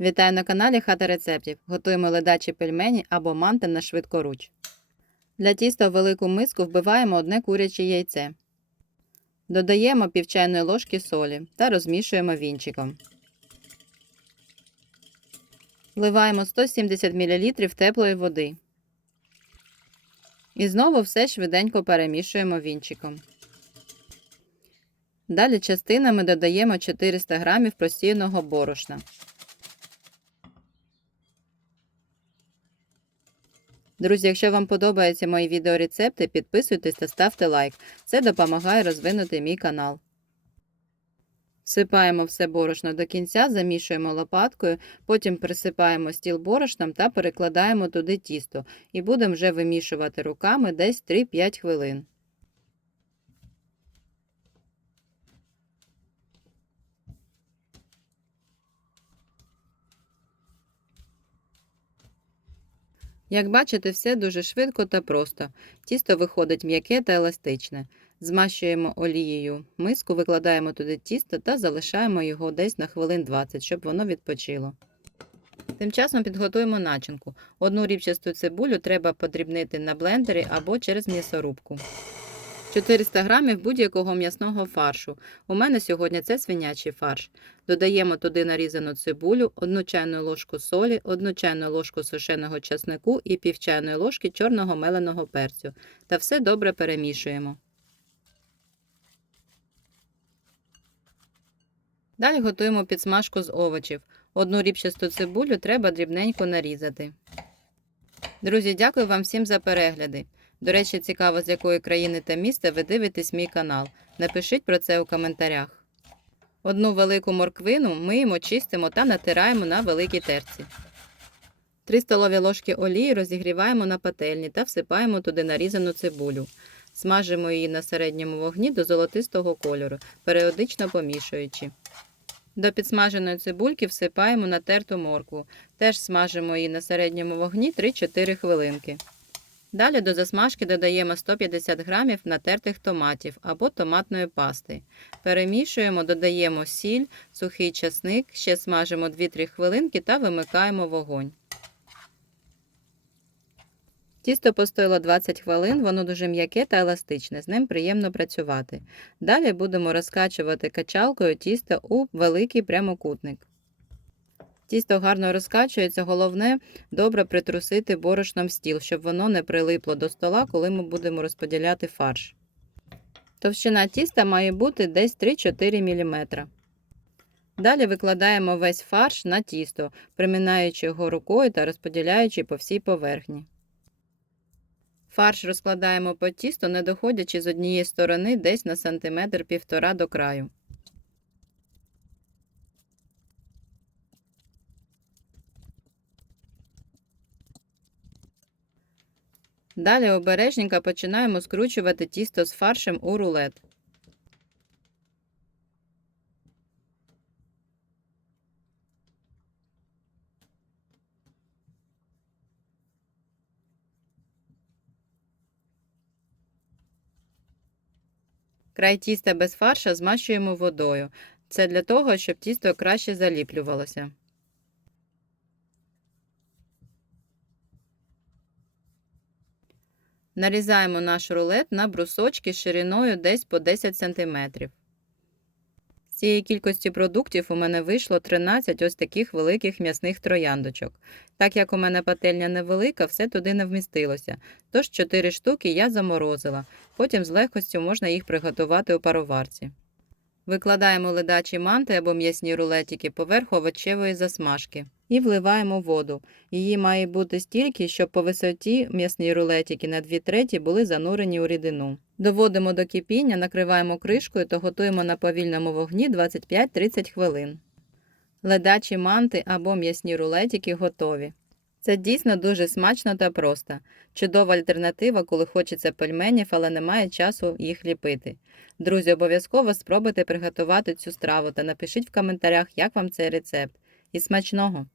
Вітаю на каналі Хата рецептів. Готуємо ледачі пельмені або манти на швидкоруч. Для тіста в велику миску вбиваємо одне куряче яйце. Додаємо пів чайної ложки солі та розмішуємо вінчиком. Вливаємо 170 мл теплої води. І знову все швиденько перемішуємо вінчиком. Далі частинами додаємо 400 г просіяного борошна. Друзі, якщо вам подобаються мої відеорецепти, підписуйтесь та ставте лайк. Це допомагає розвинути мій канал. Всипаємо все борошно до кінця, замішуємо лопаткою, потім присипаємо стіл борошном та перекладаємо туди тісто і будемо вже вимішувати руками десь 3-5 хвилин. Як бачите, все дуже швидко та просто. Тісто виходить м'яке та еластичне. Змащуємо олією миску, викладаємо туди тісто та залишаємо його десь на хвилин 20, щоб воно відпочило. Тим часом підготуємо начинку. Одну рібчасту цибулю треба подрібнити на блендері або через м'ясорубку. 400 г будь-якого м'ясного фаршу. У мене сьогодні це свинячий фарш. Додаємо туди нарізану цибулю, 1 чайну ложку солі, 1 чайну ложку сушеного часнику і пів чайної ложки чорного меленого перцю. Та все добре перемішуємо. Далі готуємо підсмажку з овочів. Одну рібчасту цибулю треба дрібненько нарізати. Друзі, дякую вам всім за перегляди. До речі, цікаво, з якої країни та міста ви дивитесь мій канал. Напишіть про це у коментарях. Одну велику морквину миємо, чистимо та натираємо на великій терці. 3 столові ложки олії розігріваємо на пательні та всипаємо туди нарізану цибулю. Смажимо її на середньому вогні до золотистого кольору, періодично помішуючи. До підсмаженої цибульки всипаємо натерту моркву. Теж смажимо її на середньому вогні 3-4 хвилинки. Далі до засмажки додаємо 150 г натертих томатів або томатної пасти. Перемішуємо, додаємо сіль, сухий часник, ще смажимо 2-3 хвилинки та вимикаємо вогонь. Тісто постояло 20 хвилин, воно дуже м'яке та еластичне, з ним приємно працювати. Далі будемо розкачувати качалкою тісто у великий прямокутник. Тісто гарно розкачується, головне добре притрусити борошном стіл, щоб воно не прилипло до стола, коли ми будемо розподіляти фарш. Товщина тіста має бути десь 3-4 мм. Далі викладаємо весь фарш на тісто, приминаючи його рукою та розподіляючи по всій поверхні. Фарш розкладаємо по тісту, не доходячи з однієї сторони десь на сантиметр півтора до краю. Далі обережненько починаємо скручувати тісто з фаршем у рулет. Край тіста без фарша змащуємо водою. Це для того, щоб тісто краще заліплювалося. Нарізаємо наш рулет на брусочки шириною десь по 10 см. З цієї кількості продуктів у мене вийшло 13 ось таких великих м'ясних трояндочок. Так як у мене пательня невелика, все туди не вмістилося. Тож 4 штуки я заморозила. Потім з легкостю можна їх приготувати у пароварці. Викладаємо ледачі манти або м'ясні рулетики поверх овочевої засмажки і вливаємо воду. Її має бути стільки, щоб по висоті м'ясні рулетики на 2 треті були занурені у рідину. Доводимо до кипіння, накриваємо кришкою та готуємо на повільному вогні 25-30 хвилин. Ледачі манти або м'ясні рулетики готові. Це дійсно дуже смачно та просто. Чудова альтернатива, коли хочеться пельменів, але немає часу їх ліпити. Друзі, обов'язково спробуйте приготувати цю страву та напишіть в коментарях, як вам цей рецепт. І смачного!